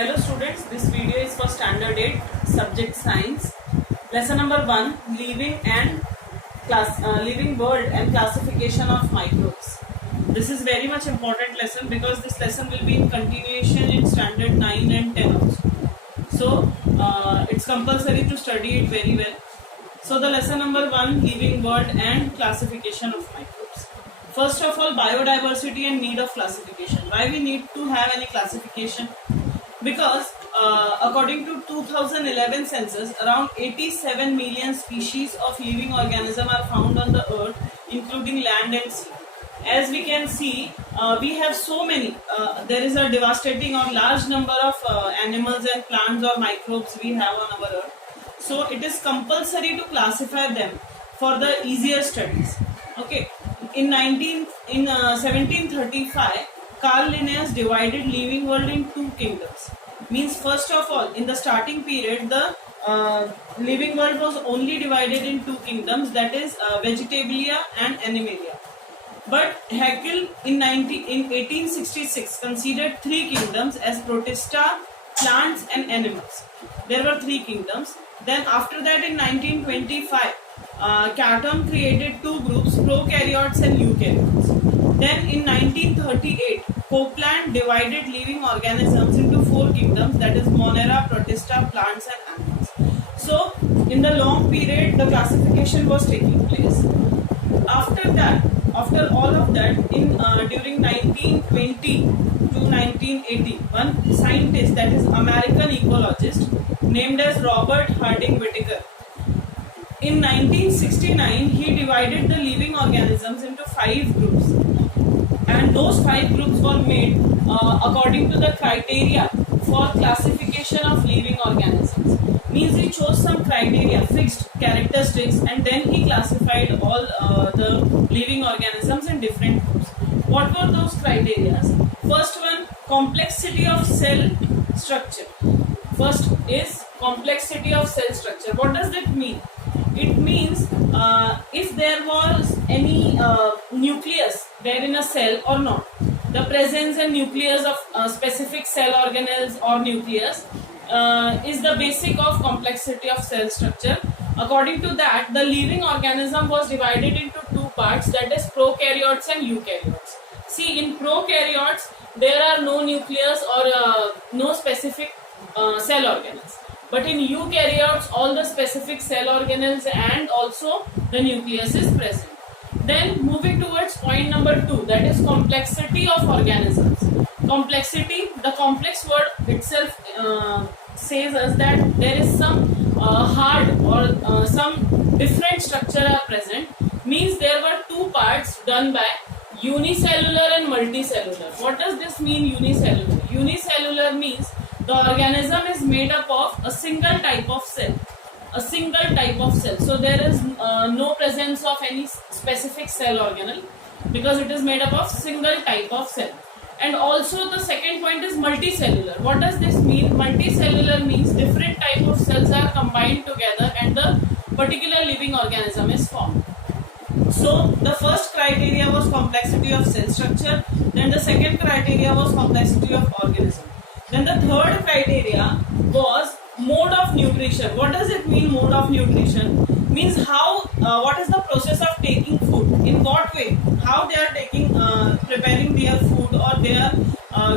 Hello students, this video is for standard 8 subject science. Lesson number 1, living world and classification of microbes. This is very much important lesson because this lesson will be in continuation in standard 9 and 10 also. So it's compulsory to study it very well. So the lesson number 1, living world and classification of microbes. First of all, biodiversity and need of classification. Why we need to have any classification? Because according to 2011 census, around 87 million species of living organism are found on the earth, including land and sea. As we can see, we have so many. There is a devastating or large number of animals and plants or microbes we have on our earth. So it is compulsory to classify them for the easier studies. Okay. In 1735, Carl Linnaeus divided living world in two kingdoms. Means first of all, in the starting period, the living world was only divided in two kingdoms, that is Vegetalia and Animalia. But Haeckel in 1866 considered three kingdoms as Protista, plants and animals. There were three kingdoms. Then after that in 1925, Catton created two groups, prokaryotes and eukaryotes. Then in 1938, Copeland divided living organisms into four kingdoms, that is Monera, Protista, plants and animals. So in the long period, the classification was taking place. After that, after all of that, during 1920 to 1980, one scientist, that is American ecologist, named as Robert Harding Whittaker, in 1969, he divided the living organisms into 5 groups, and those 5 groups were made according to the criteria for classification of living organisms. Means he chose some criteria, fixed characteristics, and then he classified all the living organisms in different groups. What were those criteria? First one, complexity of cell structure. First is complexity of cell structure. What does that mean? It means if there was any nucleus there in a cell or not. The presence and nucleus of specific cell organelles or nucleus is the basic of complexity of cell structure. According to that, the living organism was divided into two parts, that is prokaryotes and eukaryotes. See, in prokaryotes, there are no nucleus or no specific cell organelles. But in eukaryotes, all the specific cell organelles and also the nucleus is present. Then moving towards point number 2, that is complexity of organisms. Complexity, the complex word itself says us that there is some hard or some different structure are present. Means there were two parts done by unicellular and multicellular. What does this mean, unicellular? Unicellular means the organism is made up of a single type of cell. A single type of cell. So there is no presence of any specific cell organelle because it is made up of single type of cell. And also the second point is multicellular. What does this mean? Multicellular means different type of cells are combined together and the particular living organism is formed. So the first criteria was complexity of cell structure. Then the second criteria was complexity of organism. Then the third criteria was mode of nutrition. What does it mean, mode of nutrition? Means how, what is the process of taking food? In what way? How they are taking, preparing their food, or they are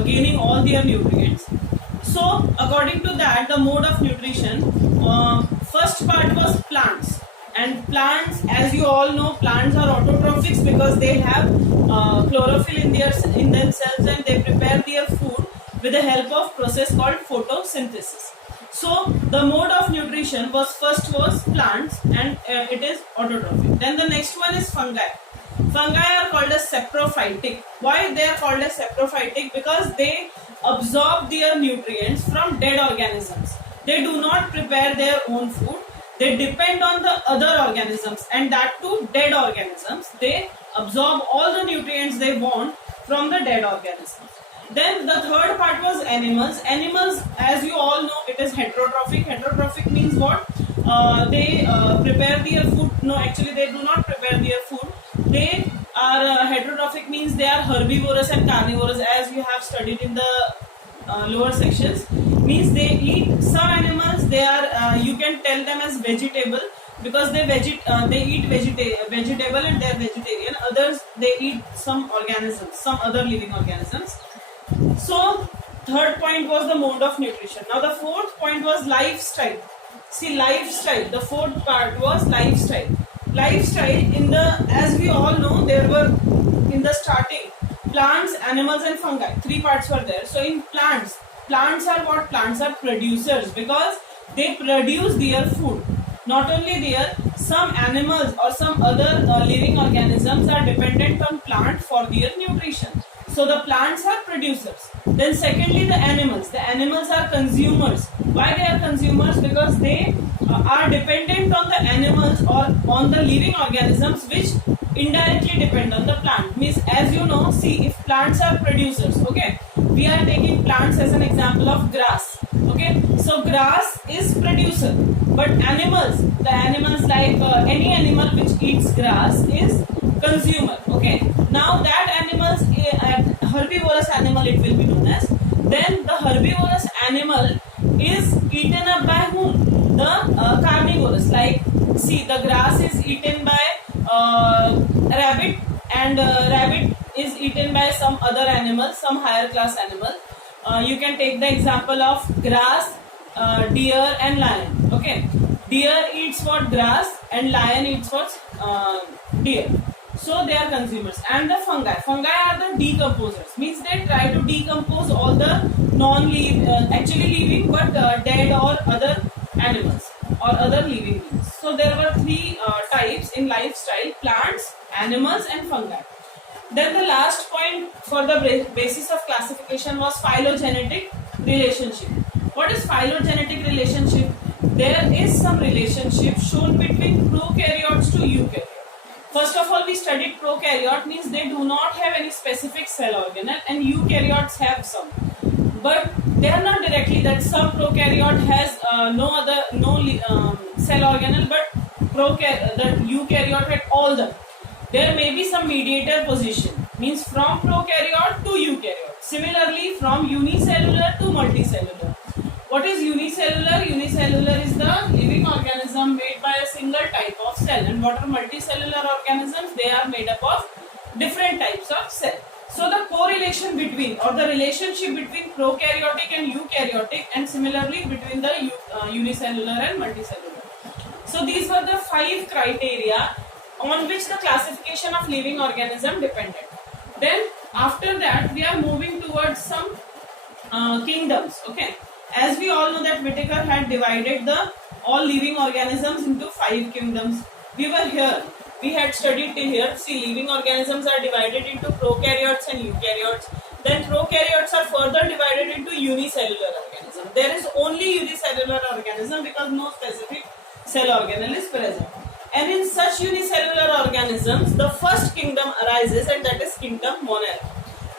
gaining all their nutrients. So according to that, the mode of nutrition, first part was plants. And plants, as you all know, plants are autotrophics because they have chlorophyll in themselves and they prepare their food with the help of process called photosynthesis. So the mode of nutrition was plants and it is autotrophic. Then the next one is fungi. Fungi are called as saprophytic. Why they are called as saprophytic? Because they absorb their nutrients from dead organisms. They do not prepare their own food. They depend on the other organisms, and that too dead organisms. They absorb all the nutrients they want from the dead organisms. Then the third part was animals. Animals, as you all know, it is heterotrophic. Heterotrophic means what? They prepare their food. No, actually they do not prepare their food. They are heterotrophic means they are herbivorous and carnivorous, as you have studied in the lower sections, means they eat some animals. They are you can tell them as vegetable because they eat vegetable and they are vegetarian. Others they eat some organisms, some other living organisms. So third point was the mode of nutrition. Now the fourth point was lifestyle. See, lifestyle. The fourth part was lifestyle. Lifestyle, in the, as we all know, there were in the starting plants, animals and fungi. Three parts were there. So in plants are what? Plants are producers because they produce their food. Not only there, some animals or some other living organisms are dependent on plant for their nutrition. So the plants are producers. Then secondly, the animals. The animals are consumers. Why they are consumers? Because they are dependent on the animals or on the living organisms which indirectly depend on the plant. Means, as you know, see, if plants are producers, okay, we are taking plants as an example of grass. Okay, so grass is producer, but animals, the animals like any animal which eats grass is consumer. Okay, now that animals, herbivorous animal it will be known as. Then the herbivorous animal is eaten up by whom? The carnivorous. Like, see, the grass is eaten by rabbit, and rabbit is eaten by some other animal, some higher class animal. You can take the example of grass, deer and lion. Okay, deer eats what? Grass, and lion eats what? Deer. So they are consumers. And the fungi. Fungi are the decomposers. Means they try to decompose all the actually living but dead or other animals or other living beings. So there were three types in lifestyle: plants, animals and fungi. Then the last point for the basis of classification was phylogenetic relationship. What is phylogenetic relationship? There is some relationship shown between prokaryotes to eukaryotes. First of all, we studied prokaryote, means they do not have any specific cell organelle, and eukaryotes have some. But they are not directly that some prokaryote has no cell organelle, but the eukaryote had all them. There may be some mediator position, means from prokaryote to eukaryote. Similarly, from unicellular to multicellular. What is unicellular? Unicellular is the living organism made by a single type of cell, and what are multicellular organisms? They are made up of different types of cell. So the correlation between, or the relationship between prokaryotic and eukaryotic, and similarly between the unicellular and multicellular. So these were the 5 criteria on which the classification of living organism depended. Then after that we are moving towards some kingdoms. Okay, as we all know that Whittaker had divided the all living organisms into 5 kingdoms. We were here, we had studied till here. See, living organisms are divided into prokaryotes and eukaryotes. Then prokaryotes are further divided into unicellular organisms. There is only unicellular organism because no specific cell organelle is present. And in such unicellular organisms, the first kingdom arises, and that is kingdom Monera.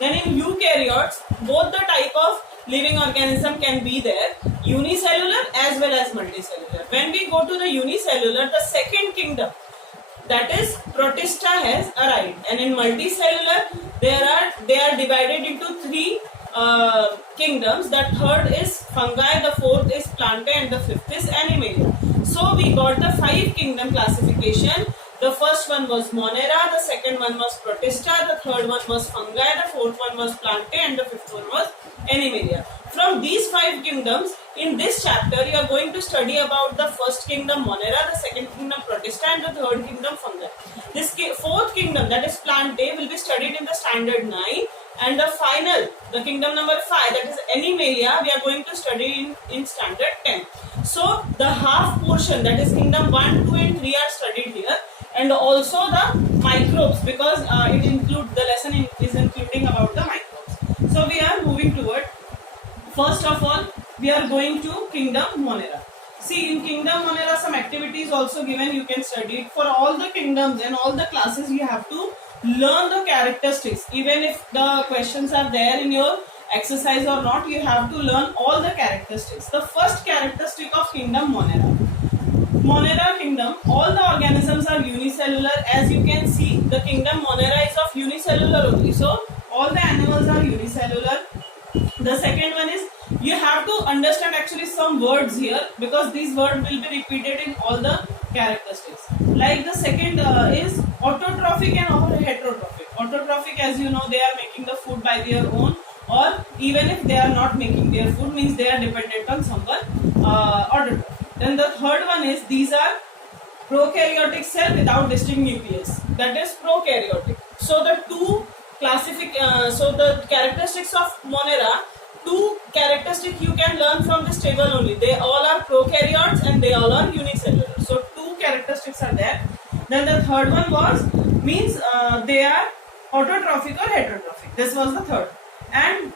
Then in eukaryotes, both the type of living organism can be there, unicellular as well as multicellular. When we go to the unicellular, the second kingdom, that is Protista, has arrived, and in multicellular they are divided into 3 kingdoms. The third is fungi, the fourth is plantae, and the fifth is animalia. So we got the 5 kingdom classification. The first one was Monera, the second one was Protista, the third one was fungi, the fourth one was plantae, and the fifth one was animalia. From these 5 kingdoms, in this chapter you are going to study about the first kingdom Monera, the second kingdom Protista, and the third kingdom fungi. This fourth kingdom, that is plantae, will be studied in the standard 9, and the final, the kingdom number 5, that is animalia, we are going to study in standard 10. So the half portion, that is kingdom 1, 2 and 3 are studied here, and also the microbes, because the lesson is including about the microbes. So we are moving toward, first of all, we are going to kingdom Monera. See, in kingdom Monera some activities also given, you can study it. For all the kingdoms and all the classes you have to learn the characteristics. Even if the questions are there in your exercise or not, you have to learn all the characteristics. The first characteristic of kingdom Monera. Monera kingdom, all the organisms are unicellular. As you can see, the kingdom Monera is of unicellular only. So all the animals are unicellular. The second one is, you have to understand actually some words here, because these words will be repeated in all the characteristics. Like the second is autotrophic and heterotrophic. Autotrophic, as you know, they are making the food by their own, or even if they are not making their food, means they are dependent on someone. Autotrophic. Then the third one is, these are prokaryotic cell without distinct nucleus, that is prokaryotic. So the the characteristics of Monera, two characteristics you can learn from this table only. They all are prokaryotes and they all are unicellular. So two characteristics are there. Then the third one was, means they are autotrophic or heterotrophic. This was the third. And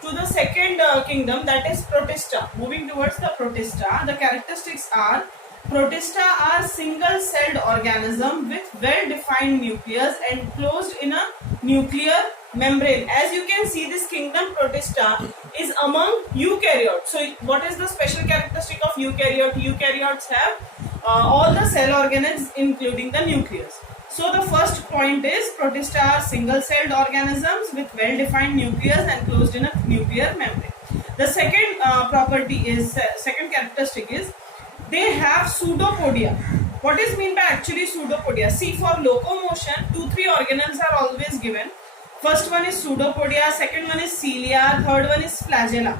to the second kingdom, that is Protista. Moving towards the Protista, the characteristics are, Protista are single-celled organism with well-defined nucleus enclosed in a nuclear membrane. As you can see, this kingdom Protista is among eukaryotes. So what is the special characteristic of eukaryote? Eukaryotes have all the cell organelles including the nucleus. So the first point is, Protista are single-celled organisms with well-defined nucleus enclosed in a nuclear membrane. The second second characteristic is, they have pseudopodia. What is mean by actually pseudopodia? See, for locomotion, 2-3 organelles are always given. First one is pseudopodia, second one is cilia, third one is flagella.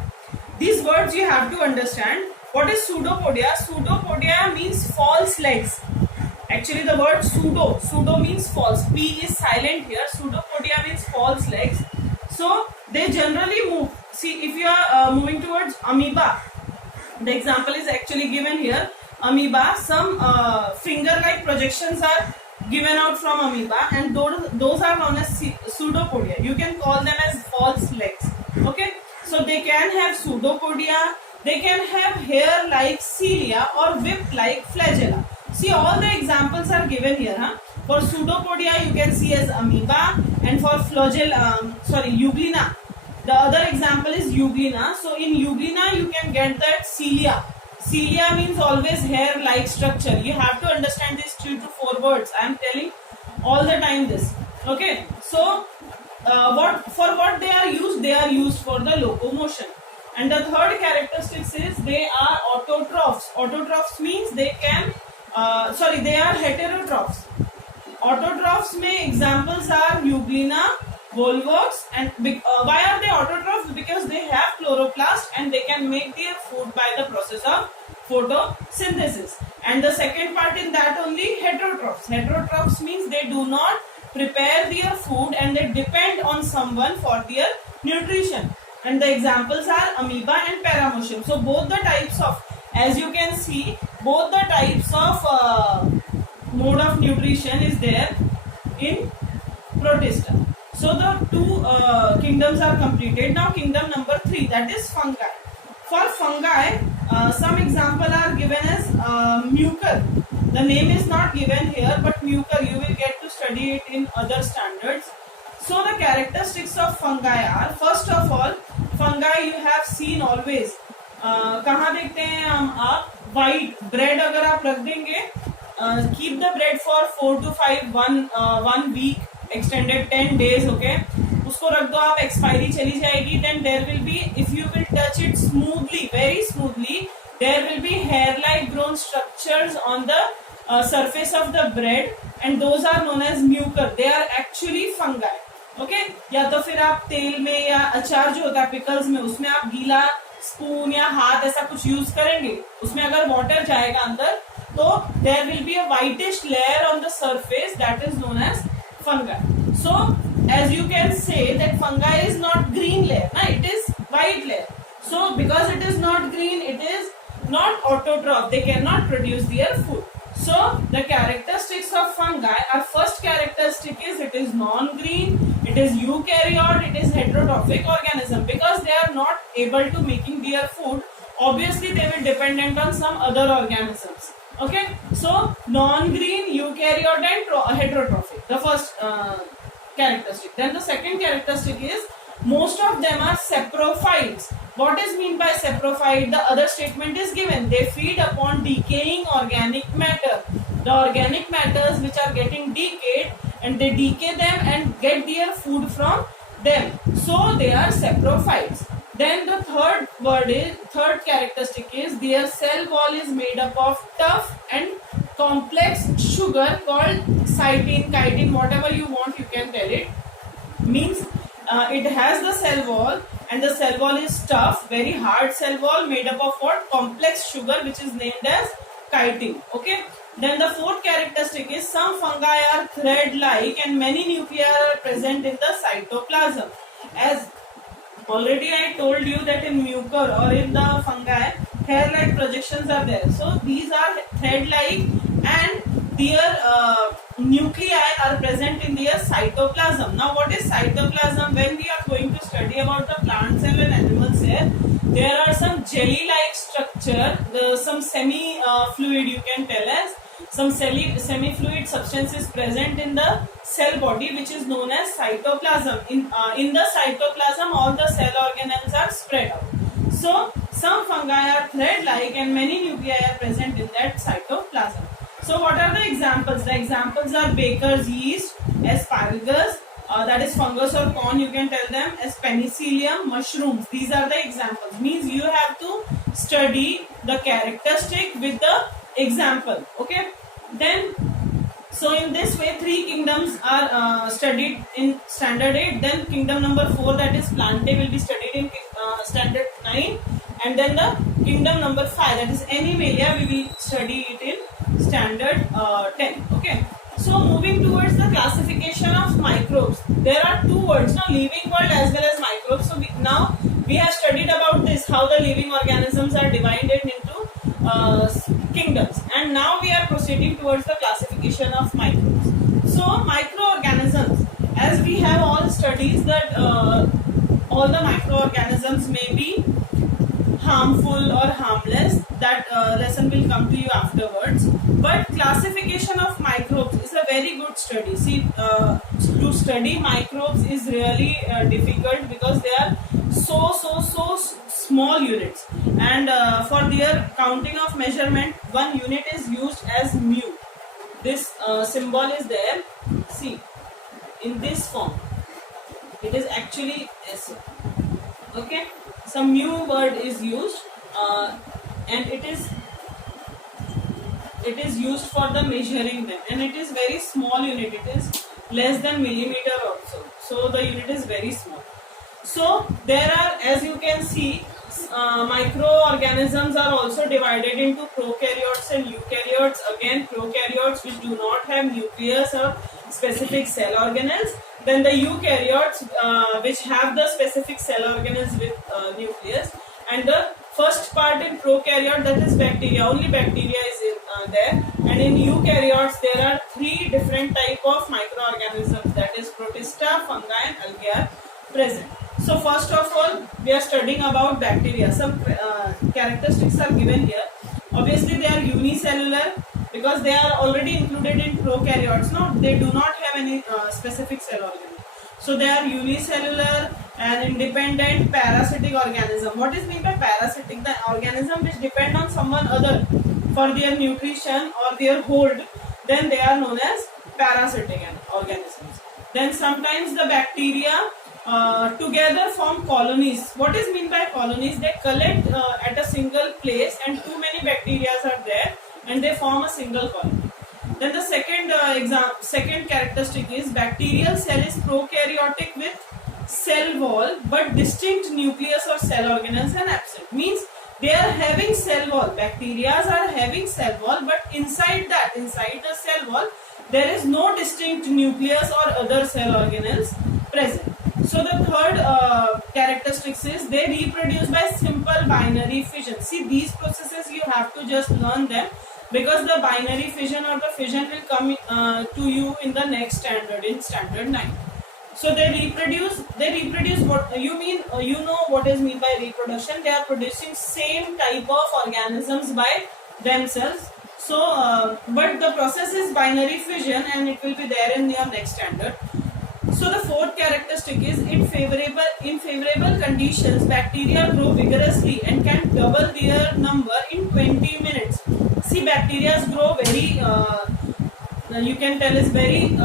These words you have to understand. What is pseudopodia? Pseudopodia means false legs. Actually, the word pseudo means false. P is silent here. Pseudopodia means false legs. So they generally move. See, if you are moving towards amoeba, the example is actually given here. Amoeba, some finger-like projections are given out from amoeba, and those are known as pseudopodia. You can call them as false legs. Okay, so they can have pseudopodia. They can have hair-like cilia or whip-like flagella. See, all the examples are given here. For pseudopodia, you can see as amoeba, and for euglena. The other example is euglena. So in euglena, you can get that cilia. Cilia means always hair-like structure. You have to understand these 2 to 4 words. I am telling all the time this. Okay. So what they are used? They are used for the locomotion. And the third characteristics is, they are autotrophs. Autotrophs means they can. They are heterotrophs. Autotrophs में examples are euglena, volvox, and why are they autotrophs? Because they have chloroplast and they can make their food by the process of photosynthesis. And the second part in that only, heterotrophs. Heterotrophs means they do not prepare their food and they depend on someone for their nutrition. And the examples are amoeba and paramecium. So both the types of, as you can see, both the types of mode of nutrition is there in Protista. So the 2 kingdoms are completed. Now kingdom number 3, that is fungi. For fungi, some example are given as mucor. The name is not given here, but mucor, you will get to study it in other standards. So the characteristics of fungi are, first of all, fungi you have seen always. कहाँ देखते हैं हम आप? White bread अगर आप रख देंगे, keep the bread for 4 to 5 1 week, extended 10 days, okay? उसको रख दो आप, expiry चली जाएगी. Then there will be, if you will touch it smoothly, very smoothly, there will be hair-like grown structures on the surface of the bread, and those are known as mucor. They are actually fungi. Okay? या तो फिर आप तेल में या अचार जो होता है पिकल्स में, उसमें आप गीला स्पून या हाथ ऐसा कुछ यूज करेंगे, उसमें अगर वाटर जाएगा अंदर तो there will be a whitish layer on the surface that is known as fungi. So as you can say that fungi is not green layer, it is white layer. So because it is not green, it is not autotroph. They cannot produce their food. So the characteristics of fungi, our first characteristic is it is non-green, it is eukaryote, it is heterotrophic organism. Because they are not able to making their food, obviously they will dependent on some other organisms. Okay, so non-green, eukaryote and heterotrophic, the first characteristic. Then the second characteristic is most of them are saprophytes. What is mean by saprophyte? The other statement is given. They feed upon decaying organic matter. The organic matters which are getting decayed, and they decay them and get their food from them. So they are saprophytes. Then the third characteristic is their cell wall is made up of tough and complex sugar called chitin, whatever you want you can tell it. Means it has the cell wall, and the cell wall is tough, very hard cell wall made up of what? Complex sugar, which is named as chitin. Okay. Then the fourth characteristic is some fungi are thread-like and many nuclei are present in the cytoplasm. As already I told you that in mucor or in the fungi, hair-like projections are there. So these are thread-like and their nuclei are present in their cytoplasm. Now what is cytoplasm? When we are going to study about the plant cell and animal cell, there are some jelly-like structure, some semi-fluid you can tell us. Some semi-fluid substance is present in the cell body, which is known as cytoplasm. In the cytoplasm, all the cell organelles are spread out. So some fungi are thread-like and many nuclei are present in that cytoplasm. So what are the examples? The examples are baker's yeast, asparagus, that is fungus or corn, you can tell them, as penicillium, mushrooms. These are the examples. Means you have to study the characteristic with the example. Okay. Then, so in this way, 3 kingdoms are studied in standard 8. Then kingdom number 4, that is plantae, will be studied in standard 9. And then the kingdom number 5, that is Animalia, we will study it in standard 10. Okay. So moving towards the classification of microbes, there are 2 words now, living world as well as microbes. So now we have studied about this, how the living organisms are divided into kingdoms, and now we are proceeding towards the classification of microbes. So microorganisms, as we have all studies that all the microorganisms may be harmful or harmless, that lesson will come to you afterwards. But classification of microbes is a very good study. See, to study microbes is really difficult because they are so small units, and for their counting of measurement, one unit is used as mu. This symbol is there. See, in this form, it is actually S. Okay. Some mu word is used, and it is used for the measuring them, and it is very small unit. It is less than millimeter also. So the unit is very small. So there are, as you can see, microorganisms are also divided into prokaryotes and eukaryotes. Again, prokaryotes which do not have nucleus or specific cell organelles. Then the eukaryotes which have the specific cell organelles with nucleus. And the first part in prokaryote, that is bacteria. Only bacteria is there. And in eukaryotes there are 3 different type of microorganisms, that is protista, fungi and algae are present. So first of all, we are studying about bacteria. Some characteristics are given here. Obviously they are unicellular because they are already included in prokaryotes. No, they do not have any specific cell organelle. So they are unicellular and independent parasitic organism. What is meant by parasitic? The organism which depend on someone other for their nutrition or their hold, then they are known as parasitic organisms. Then sometimes the bacteria together form colonies. What is meant by colonies? They collect at a single place and too many bacteria are there and they form a single colony. Then the second characteristic is bacterial cell is prokaryotic with cell wall but distinct nucleus or cell organelles are absent. Means they are having cell wall. Bacteria are having cell wall, but inside the cell wall, there is no distinct nucleus or other cell organelles present. So the third characteristics is they reproduce by simple binary fission. See, these processes you have to just learn them because the binary fission or the fission will come to you in the next standard, in standard 9. So they reproduce what you mean, you know what is meant by reproduction. They are producing same type of organisms by themselves. So but the process is binary fission and it will be there in your next standard. So the fourth characteristic is in favorable conditions, bacteria grow vigorously and can double their number in 20 minutes. See, bacteria grow very, you can tell is very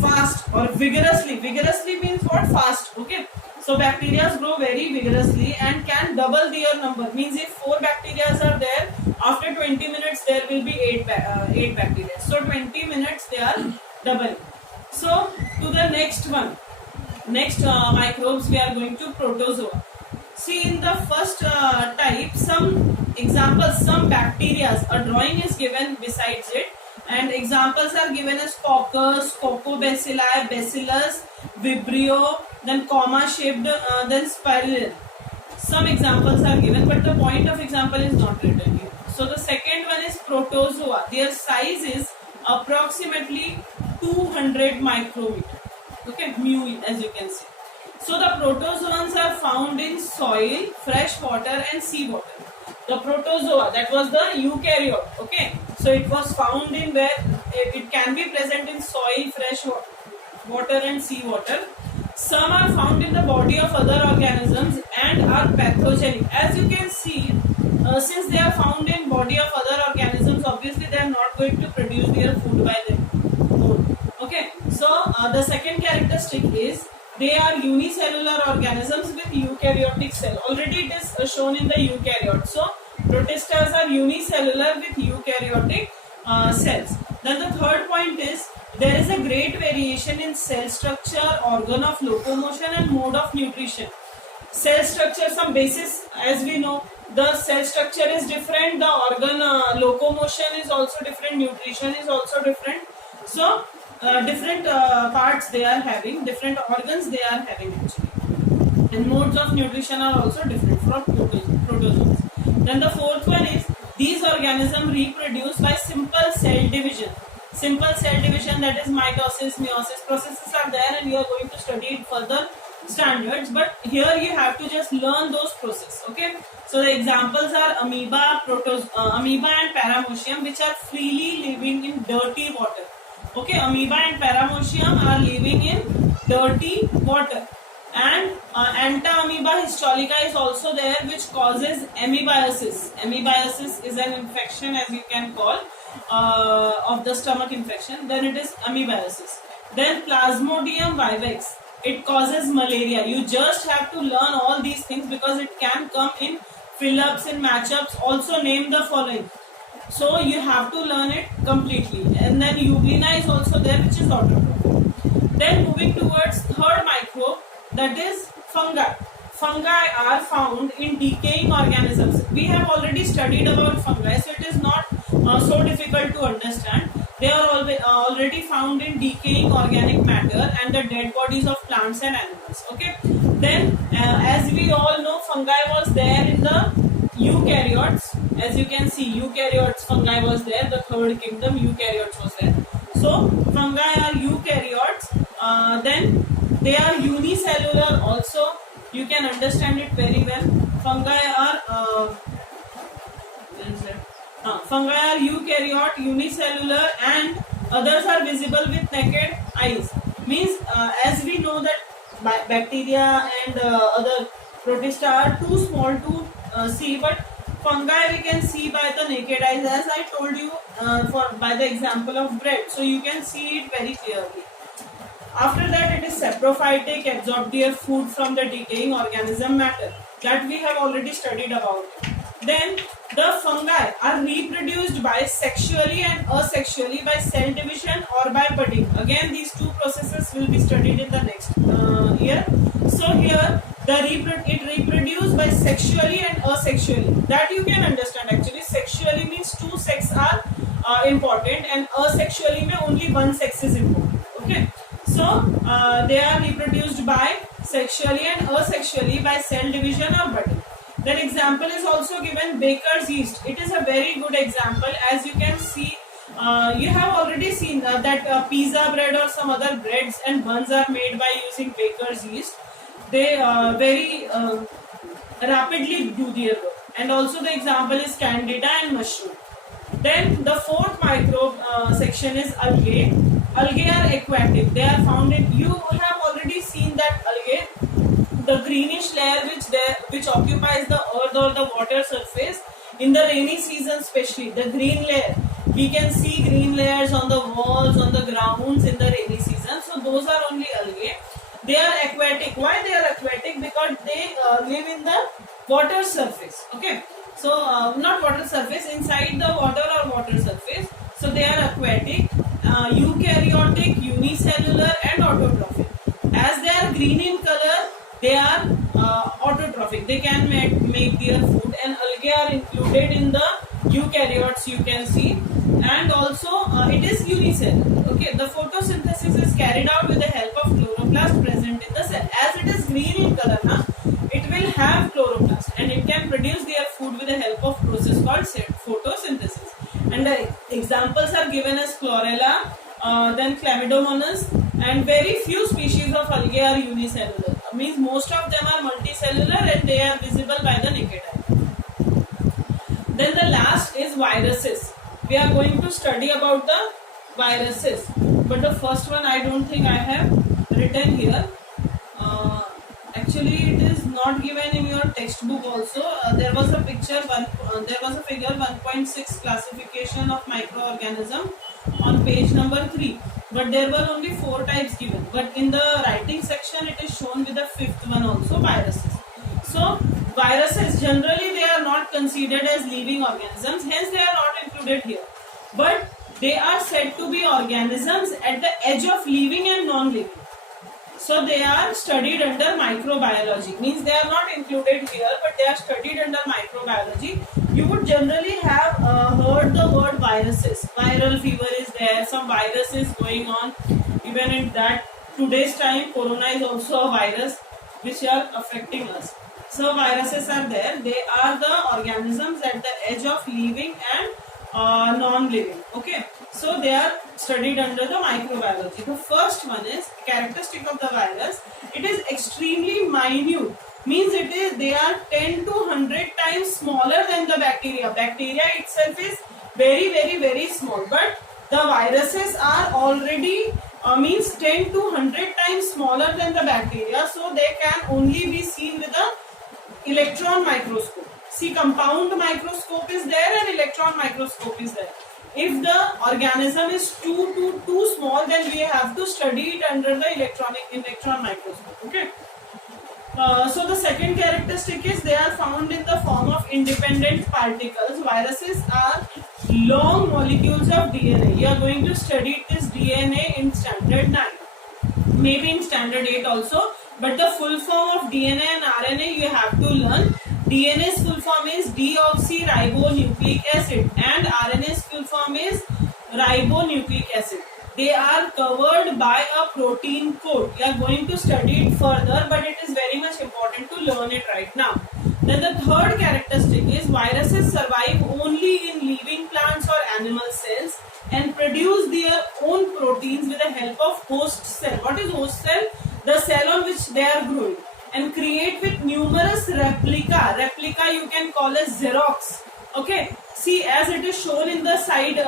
fast or vigorously. Vigorously means what? Fast. Okay. So bacteria grow very vigorously and can double their number. Means if 4 bacteria are there, after 20 minutes there will be 8 bacteria. So 20 minutes they are doubling. So to the next one. Next microbes we are going to protozoa. See, in the first type, some examples, some bacteria, a drawing is given besides it, and examples are given as coccus, coccobacilli, bacillus, vibrio, then comma shaped, then spiral. Some examples are given, but the point of example is not written here. So the second one is protozoa. Their size is approximately 200 micrometer. Okay, mu as you can see. So the protozoans are found in soil, fresh water and sea water. The protozoa, that was the eukaryote. Okay, so it was found in where it can be present in soil, fresh water and sea water. Some are found in the body of other organisms and are pathogenic. As you can see, since they are found in body of other organisms, obviously they are not going to produce their food by their own. Okay, so the second characteristic is they are unicellular organisms with eukaryotic cell. Already it is shown in the eukaryote. So protistas are unicellular with eukaryotic cells. Then the third point is there is a great variation in cell structure, organ of locomotion and mode of nutrition. Cell structure, some basis, as we know, the cell structure is different, the organ locomotion is also different, nutrition is also different. So different parts they are having, different organs they are having actually, and modes of nutrition are also different from protozoans. Then the fourth one is these organisms reproduce by simple cell division. Simple cell division, that is mitosis, meiosis processes are there, and you are going to study it further standards, but here you have to just learn those processes. Okay, so the examples are amoeba, amoeba and paramecium, which are freely living in dirty water. Okay, amoeba and paramecium are living in dirty water, and anta-amoeba histolica is also there, which causes amoebiasis. Amoebiasis is an infection, as you can call, of the stomach infection. Then it is amoebiasis. Then Plasmodium vivax, it causes malaria. You just have to learn all these things because it can come in fill-ups, in matchups. Also name the following. So you have to learn it completely. And then Euglena is also there, which is autotroph. Then moving towards third microbe, that is fungi. Fungi are found in decaying organisms. We have already studied about fungi, so it is not so difficult to understand. They are already found in decaying organic matter and the dead bodies of plants and animals. Okay. Then, as we all know, fungi was there in the eukaryotes. As you can see, eukaryotes, fungi was there. The third kingdom, eukaryotes was there. So fungi are eukaryotes. Then they are unicellular also. You can understand it very well. Fungi are fungi are eukaryote, unicellular, and others are visible with naked eyes. Means as we know that bacteria and other protista are too small to see, but fungi we can see by the naked eyes, as I told you by the example of bread. So you can see it very clearly. After that, it is saprophytic, absorb their food from the decaying organism matter. That we have already studied about. Then the fungi are reproduced by sexually and asexually, by cell division or by budding. Again, these two processes will be studied in the next year. So here it reproduces by sexually and asexually. That you can understand actually. Sexually means two sex are important, and asexually means only one sex is important. Okay. So they are reproduced by sexually and asexually by cell division or budding. Then example is also given, baker's yeast. It is a very good example. As you can see, you have already seen that pizza bread or some other breads and buns are made by using baker's yeast. They very rapidly do their work. And also the example is candida and mushroom. Then the fourth microbe section is algae. Algae are aquatic. They are found in, you have already seen that algae, the greenish layer which occupies the earth or the water surface in the rainy season, especially the green layer. We can see green layers on the walls, on the grounds in the rainy season. So those are only algae. They are aquatic. Why they are aquatic? Because they live in the water surface. Okay, so not water surface, inside the water or water surface. So they are aquatic, eukaryotic, unicellular, and autotrophic. As they are green in color, they are autotrophic. They can make their food, and algae are included in the eukaryotes, you can see. And also it is unicellular. Okay, the photosynthesis is carried out with the help of chloroplast present in the cell. As it is green in color, it will have chloroplast, and it can produce their food with the help of process called photosynthesis. And the examples are given as chlorella, then Chlamydomonas, and very few species of algae are unicellular. Means most of them are multicellular and they are visible by the naked eye. Then the last is viruses. We are going to study about the viruses, but the first one I don't think I have written here. Actually, it is not given in your textbook also. There was a picture, there was a figure 1.6 classification of microorganism on page number 3. But there were only 4 types given. But in the writing section, it is shown with the 5th one also, viruses. So, viruses generally they are not considered as living organisms, hence they are not included here. But they are said to be organisms at the edge of living and non-living. So they are studied under microbiology. Means they are not included here, but they are studied under microbiology. You would generally have heard the word viruses. Viral fever is there. Some virus is going on. Even in that today's time, corona is also a virus which are affecting us. So viruses are there. They are the organisms at the edge of living and non-living. Okay. So they are studied under the microbiology. The first one is characteristic of the virus. It is extremely minute. Means they are 10 to 100 times smaller than the bacteria. Bacteria itself is very small. But the viruses are already means 10 to 100 times smaller than the bacteria. So they can only be seen with the electron microscope. See, compound microscope is there and electron microscope is there. If the organism is too small, then we have to study it under the electron microscope. Okay. So the second characteristic is they are found in the form of independent particles. Viruses are long molecules of DNA. You are going to study this DNA in standard 9, maybe in standard 8 also. But the full form of DNA and RNA you have to learn. DNA's full form is deoxyribonucleic acid and RNA's full form is ribonucleic acid. They are covered by a protein coat. We are going to study it further, but it is very much important to learn it right now. Then the third characteristic is viruses survive only in living plants or animal cells and produce their own proteins with the help of host cell. What is host cell? The cell on which they are growing. And create with numerous replica. Replica you can call as Xerox. Okay. See, as it is shown in the side,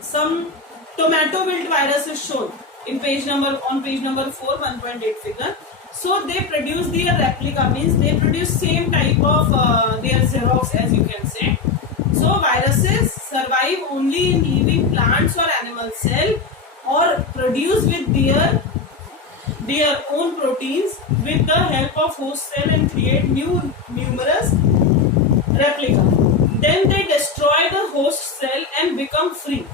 some tomato wilt virus is shown in page number 4, 1.8 figure. So they produce their replica, means they produce same type of their Xerox, as you can say. So viruses survive only in living plants or animal cell or produce with their own proteins with the help of host cell and create numerous replica. Then they destroy the host cell and become free.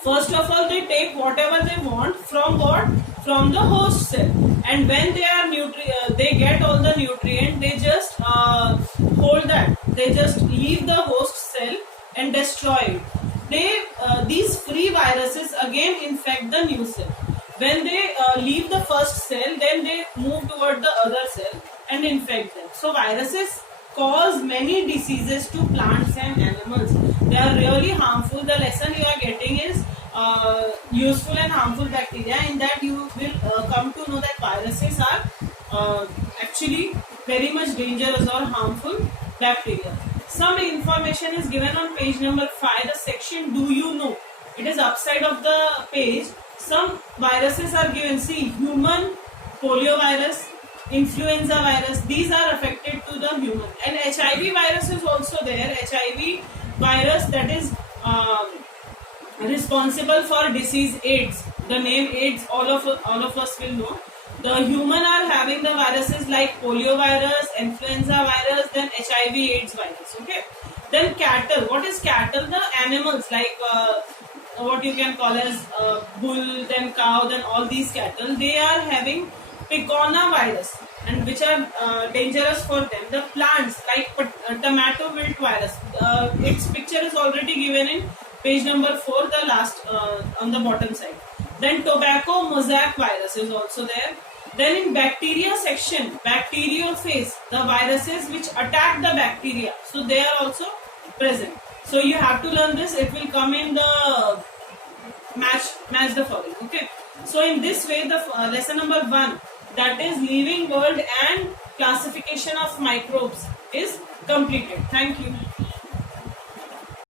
First of all, they take whatever they want from what? From the host cell. And when they are they get all the nutrient, they just hold that. They just leave the host cell and destroy it. These free viruses again infect the new cell. When they leave the first cell, then they move toward the other cell and infect them. So viruses cause many diseases to plants and animals. They are really harmful. The lesson you are getting is useful and harmful bacteria. In that you will come to know that viruses are actually very much dangerous or harmful bacteria. Some information is given on page number 5, the section Do You Know? It is upside of the page. Some viruses are given. See, human poliovirus, influenza virus, these are affected to the human. And HIV virus is also there. HIV virus that is responsible for disease AIDS. the name AIDS, all of us will know. The human are having the viruses like polio virus, influenza virus, then HIV/AIDS virus. Okay. Then cattle. What is cattle? The animals like what you can call as bull, then cow, then all these cattle. They are having picorna virus, and which are dangerous for them. The plants like tomato wilt virus. Its picture is already given in page number 4, the last on the bottom side. Then tobacco mosaic virus is also there. Then in bacteria section, bacteriophage, the viruses which attack the bacteria, so they are also present. So you have to learn this. It will come in the match the following. Okay. So in this way, the lesson number 1, that is living world and classification of microbes, is completed. Thank you.